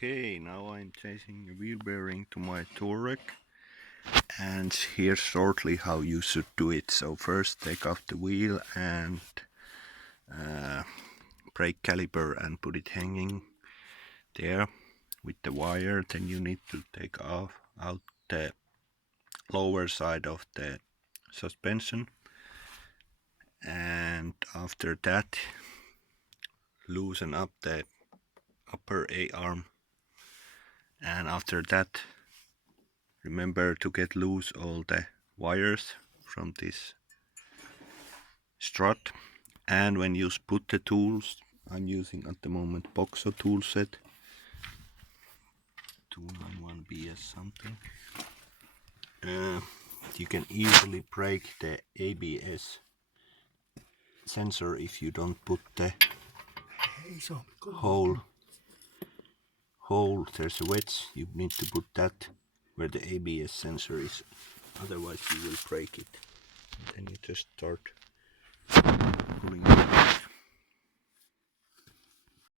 Okay, now I'm changing a wheel bearing to my Touareg, and here's shortly how you should do it. So first take off the wheel and brake caliper and put it hanging there with the wire. Then you need to take out the lower side of the suspension, and after that loosen up the upper A-arm, and after that remember to get loose all the wires from this strut. And when you put the tools, I'm using at the moment Boxo tool set 291 BS something, you can easily break the ABS sensor if you don't put the hole. There's a wedge, you need to put that where the ABS sensor is, otherwise you will break it. And then you just start